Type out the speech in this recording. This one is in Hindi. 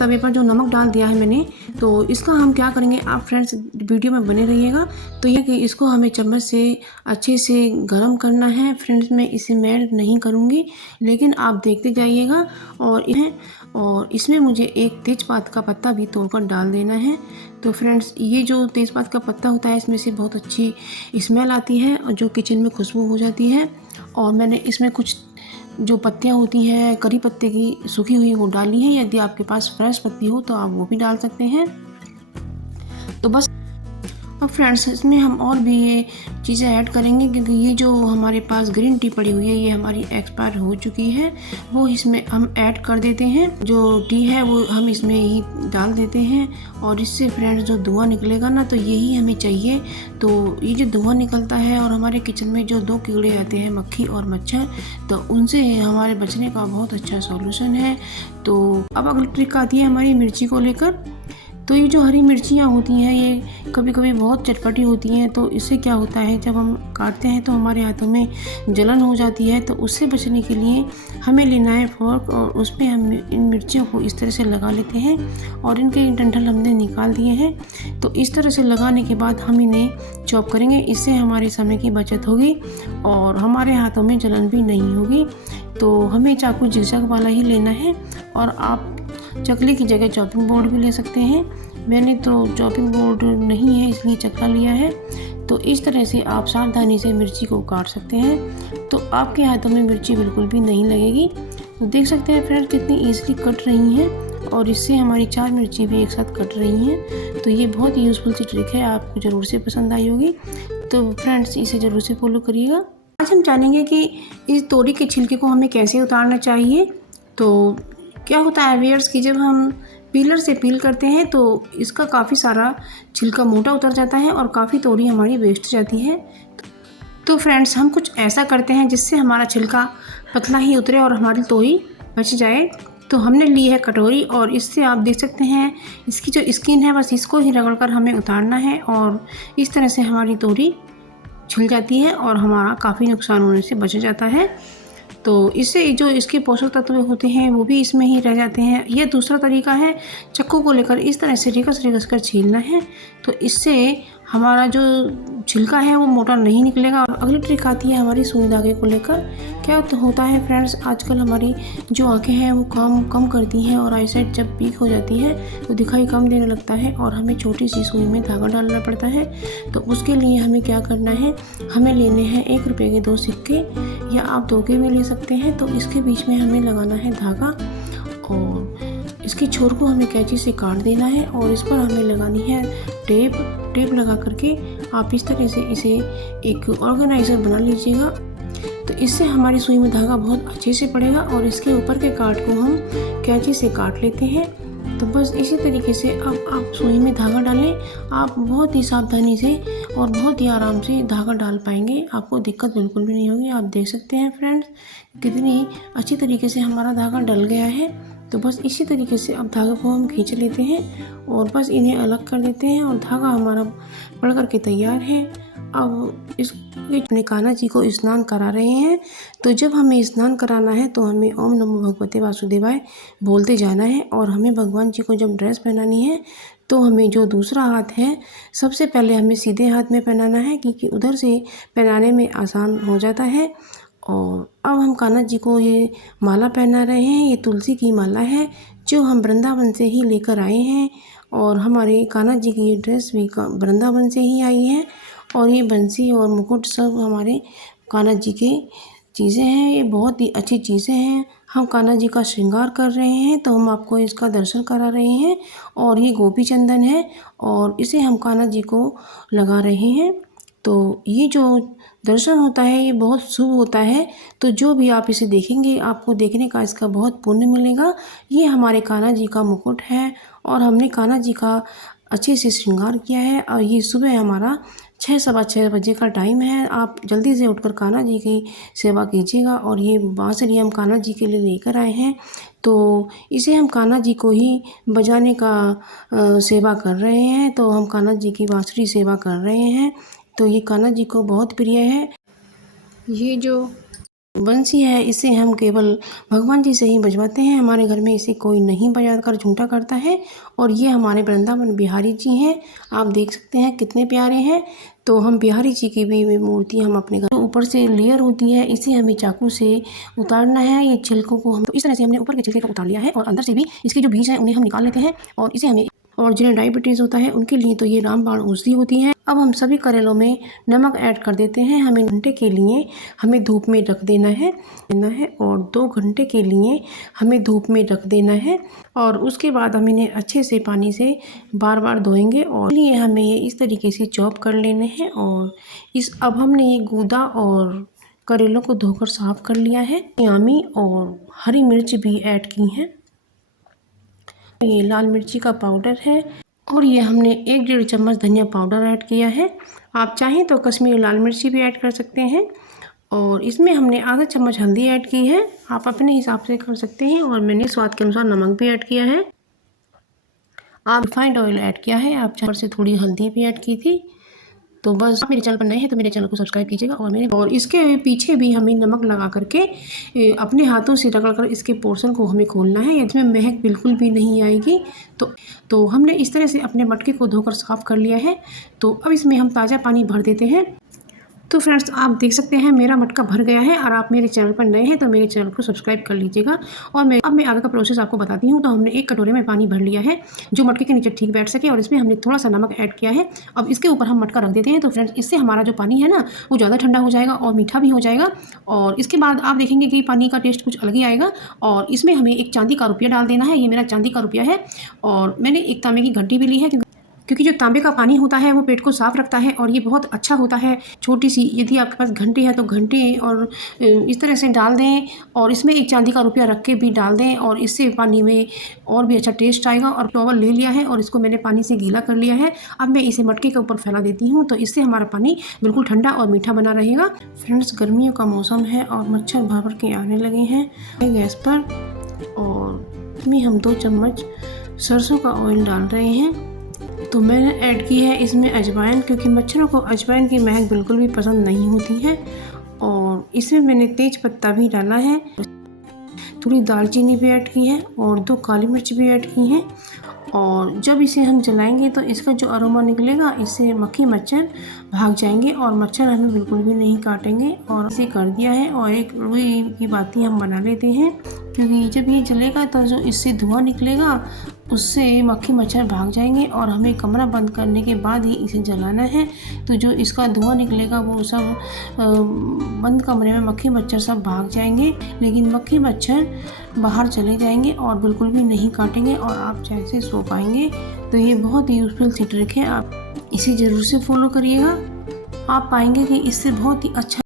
तवे पर जो नमक डाल दिया है मैंने, तो इसका हम क्या करेंगे, आप फ्रेंड्स वीडियो में बने रहिएगा। तो ये कि इसको हमें चम्मच से अच्छे से गरम करना है। फ्रेंड्स मैं इसे मेल्ट नहीं करूँगी, लेकिन आप देखते जाइएगा। और इसमें मुझे एक तेज़पात का पत्ता भी तोड़कर डाल देना है। तो फ्रेंड्स ये जो तेज़पात का पत्ता होता है, इसमें से बहुत अच्छी स्मेल आती है और जो किचन में खुशबू हो जाती है। और मैंने इसमें कुछ जो पत्तियाँ होती हैं करी पत्ते की सूखी हुई वो डाली है। यदि आपके पास फ्रेश पत्ती हो तो आप वो भी डाल सकते हैं। तो बस अब फ्रेंड्स इसमें हम और भी ये चीज़ें ऐड करेंगे, क्योंकि ये जो हमारे पास ग्रीन टी पड़ी हुई है ये हमारी एक्सपायर हो चुकी है, वो इसमें हम ऐड कर देते हैं। जो टी है वो हम इसमें ही डाल देते हैं और इससे फ्रेंड्स जो धुआं निकलेगा ना, तो यही हमें चाहिए। तो ये जो धुआं निकलता है और हमारे किचन में जो 2 कीड़े आते हैं, मक्खी और मच्छर, तो उनसे हमारे बचने का बहुत अच्छा सॉल्यूशन है। तो अब अगली ट्रिक आती है हमारी मिर्ची को लेकर। तो ये जो हरी मिर्चियाँ होती हैं ये कभी कभी बहुत चटपटी होती हैं, तो इससे क्या होता है जब हम काटते हैं तो हमारे हाथों में जलन हो जाती है। तो उससे बचने के लिए हमें लेना है फोर्क और उसमें हम इन मिर्चियों को इस तरह से लगा लेते हैं और इनके डंठल हमने निकाल दिए हैं। तो इस तरह से लगाने के बाद हम इन्हें चॉप करेंगे। इससे हमारे समय की बचत होगी और हमारे हाथों में जलन भी नहीं होगी। तो हमें चाकू जिगजैग वाला ही लेना है और आप चकले की जगह चॉपिंग बोर्ड भी ले सकते हैं। मैंने तो चॉपिंग बोर्ड नहीं है इसलिए चकला लिया है। तो इस तरह से आप सावधानी से मिर्ची को काट सकते हैं, तो आपके हाथों में मिर्ची बिल्कुल भी नहीं लगेगी। तो देख सकते हैं फ्रेंड्स कितनी ईजिली कट रही हैं और इससे हमारी 4 मिर्ची भी एक साथ कट रही हैं। तो ये बहुत ही यूज़फुल सी ट्रिक है, आपको ज़रूर से पसंद आई होगी। तो फ्रेंड्स इसे ज़रूर से फॉलो करिएगा। आज हम जानेंगे कि इस तोरी के छिलके को हमें कैसे उतारना चाहिए। तो क्या होता है व्यूअर्स कि जब हम पीलर से पील करते हैं तो इसका काफ़ी सारा छिलका मोटा उतर जाता है और काफ़ी तोरी हमारी वेस्ट जाती है। तो फ्रेंड्स हम कुछ ऐसा करते हैं जिससे हमारा छिलका पतला ही उतरे और हमारी तोरी बच जाए। तो हमने ली है कटोरी और इससे आप देख सकते हैं इसकी जो स्किन है बस इसको ही रगड़कर हमें उतारना है और इस तरह से हमारी तोरी छिल जाती है और हमारा काफ़ी नुकसान होने से बच जाता है। तो इससे जो इसके पोषक तत्व होते हैं वो भी इसमें ही रह जाते हैं। यह दूसरा तरीका है, चक्कू को लेकर इस तरह से रिगस कर छीलना है, तो इससे हमारा जो छिलका है वो मोटा नहीं निकलेगा। और अगली ट्रिक आती है हमारी सुई धागे को लेकर। क्या तो होता है फ्रेंड्स आजकल हमारी जो आंखें हैं वो काम कम करती हैं और आईसाइट जब वीक हो जाती है तो दिखाई कम देने लगता है और हमें छोटी सी सुई में धागा डालना पड़ता है। तो उसके लिए हमें क्या करना है, हमें लेने हैं 1 रुपये के 2 सिक्के या आप 2 के भी ले सकते हैं। तो इसके बीच में हमें लगाना है धागा और इसकी छोर को हमें कैंची से काट देना है और इस पर हमें लगानी है टेप लगा करके आप इस तरह से इसे एक ऑर्गेनाइज़र बना लीजिएगा। तो इससे हमारी सुई में धागा बहुत अच्छे से पड़ेगा और इसके ऊपर के काट को हम कैंची से काट लेते हैं। तो बस इसी तरीके से अब आप सुई में धागा डालें। आप बहुत ही सावधानी से और बहुत ही आराम से धागा डाल पाएंगे, आपको दिक्कत बिल्कुल भी नहीं होगी। आप देख सकते हैं फ्रेंड्स कितनी अच्छी तरीके से हमारा धागा डल गया है। तो बस इसी तरीके से अब धागे को हम खींच लेते हैं और बस इन्हें अलग कर देते हैं और धागा हमारा पड़ करके तैयार है। अब अपने कान्हा जी को स्नान करा रहे हैं। तो जब हमें स्नान कराना है तो हमें ओम नमो भगवते वासुदेवाय बोलते जाना है और हमें भगवान जी को जब ड्रेस पहनानी है तो हमें जो दूसरा हाथ है सबसे पहले हमें सीधे हाथ में पहनाना है, क्योंकि उधर से पहनाने में आसान हो जाता है। और अब हम कान्हा जी को ये माला पहना रहे हैं। ये तुलसी की माला है जो हम वृंदावन से ही लेकर आए हैं और हमारे कान्हा जी की ये ड्रेस भी वृंदावन से ही आई है। और ये बंसी और मुकुट सब हमारे कान्हा जी के चीज़ें हैं, ये बहुत ही अच्छी चीज़ें हैं। हम कान्हा जी का श्रृंगार कर रहे हैं तो हम आपको इसका दर्शन करा रहे हैं। और ये गोपी चंदन है और इसे हम कान्हा जी को लगा रहे हैं। तो ये जो दर्शन होता है ये बहुत शुभ होता है। तो जो भी आप इसे देखेंगे आपको देखने का इसका बहुत पुण्य मिलेगा। ये हमारे कान्हा जी का मुकुट है और हमने कान्हा जी का अच्छे से श्रृंगार किया है। और ये सुबह हमारा 6 सवा 6 बजे का टाइम है। आप जल्दी से उठकर कान्हा जी की सेवा कीजिएगा। और ये बांसुरी हम कान्हा जी के लिए लेकर आए हैं, तो इसे हम कान्हा जी को ही बजाने का सेवा कर रहे हैं। तो हम कान्हा जी की बांसुरी सेवा कर रहे हैं। तो ये कान्हा जी को बहुत प्रिय है। ये जो बंसी है, इसे हम केवल भगवान जी से ही बजवाते हैं। हमारे घर में इसे कोई नहीं बजाकर झूठा करता है। और ये हमारे वृंदावन बिहारी जी हैं। आप देख सकते हैं कितने प्यारे हैं। तो हम बिहारी जी की भी मूर्ति हम अपने घर ऊपर से लेयर होती है, इसे हमें चाकू से उतारना है। ये छिलकों को हम तो इस तरह से हमने ऊपर के छिलके को उतार लिया है और अंदर से भी इसके जो बीज हैं उन्हें हम निकाल लेते हैं। और इसे हमें और जिन्हें डायबिटीज़ होता है उनके लिए तो ये रामबाण औषधि होती है। अब हम सभी करेलों में नमक ऐड कर देते हैं। हमें घंटे के लिए हमें धूप में रख देना है और 2 घंटे के लिए हमें धूप में रख देना है। और उसके बाद हम इन्हें अच्छे से पानी से बार बार धोएंगे। और लिए हमें ये इस तरीके से चॉप कर लेने हैं। और अब हमने ये गूदा और करेलों को धोकर साफ कर लिया है। यामी और हरी मिर्च भी ऐड की हैं। ये लाल मिर्ची का पाउडर है और ये हमने 1-1.5 चम्मच धनिया पाउडर ऐड किया है। आप चाहें तो कश्मीरी लाल मिर्ची भी ऐड कर सकते हैं। और इसमें हमने आधा चम्मच हल्दी ऐड की है। आप अपने हिसाब से कर सकते हैं। और मैंने स्वाद के अनुसार नमक भी ऐड किया है। आप रिफाइंड ऑयल ऐड किया है। आप चाहे से थोड़ी हल्दी भी ऐड की थी। तो बस आप मेरे चैनल पर नए हैं तो मेरे चैनल को सब्सक्राइब कीजिएगा। और इसके पीछे भी हमें नमक लगा करके अपने हाथों से रगड़ कर इसके पोर्शन को हमें खोलना है। इसमें महक बिल्कुल भी नहीं आएगी। तो हमने इस तरह से अपने मटके को धोकर साफ़ कर लिया है। तो अब इसमें हम ताज़ा पानी भर देते हैं। तो फ्रेंड्स आप देख सकते हैं मेरा मटका भर गया है। और आप मेरे चैनल पर नए हैं तो मेरे चैनल को सब्सक्राइब कर लीजिएगा। और अब मैं आगे का प्रोसेस आपको बताती हूँ। तो हमने 1 कटोरे में पानी भर लिया है जो मटके के नीचे ठीक बैठ सके। और इसमें हमने थोड़ा सा नमक ऐड किया है। अब इसके ऊपर हम मटका रख देते हैं। तो फ्रेंड्स इससे हमारा जो पानी है ना वो ज़्यादा ठंडा हो जाएगा और मीठा भी हो जाएगा। और इसके बाद आप देखेंगे कि पानी का टेस्ट कुछ अलग ही आएगा। और इसमें हमें एक चांदी का रुपया डाल देना है। ये मेरा चांदी का रुपया है। और मैंने एक तांबे की घंटी भी ली है क्योंकि जो तांबे का पानी होता है वो पेट को साफ़ रखता है। और ये बहुत अच्छा होता है। छोटी सी यदि आपके पास घंटी है तो घंटी और इस तरह से डाल दें। और इसमें एक चांदी का रुपया रख के भी डाल दें। और इससे पानी में और भी अच्छा टेस्ट आएगा। और टॉवल ले लिया है और इसको मैंने पानी से गीला कर लिया है। अब मैं इसे मटके के ऊपर फैला देती हूँ। तो इससे हमारा पानी बिल्कुल ठंडा और मीठा बना रहेगा। फ्रेंड्स गर्मियों का मौसम है और मच्छर भर के आने लगे हैं गैस पर। और इसमें हम 2 चम्मच सरसों का ऑयल डाल रहे हैं। तो मैंने ऐड की है इसमें अजवाइन, क्योंकि मच्छरों को अजवाइन की महक बिल्कुल भी पसंद नहीं होती है। और इसमें मैंने तेज पत्ता भी डाला है, थोड़ी दालचीनी भी ऐड की है और 2 काली मिर्च भी ऐड की हैं। और जब इसे हम जलाएंगे तो इसका जो अरोमा निकलेगा इससे मक्खी मच्छर भाग जाएंगे और मच्छर हमें बिल्कुल भी नहीं काटेंगे। और इसे कर दिया है। और एक रुई की बाती हम बना लेते हैं, क्योंकि जब ये जलेगा तो जो इससे धुआं निकलेगा उससे मक्खी मच्छर भाग जाएंगे। और हमें कमरा बंद करने के बाद ही इसे जलाना है। तो जो इसका धुआं निकलेगा वो सब बंद कमरे में मक्खी मच्छर सब भाग जाएंगे, लेकिन मक्खी मच्छर बाहर चले जाएंगे और बिल्कुल भी नहीं काटेंगे और आप चैन से सो पाएंगे। तो ये बहुत ही यूज़फुल सी ट्रिक है। आप इसे ज़रूर से फॉलो करिएगा। आप पाएंगे कि इससे बहुत ही अच्छा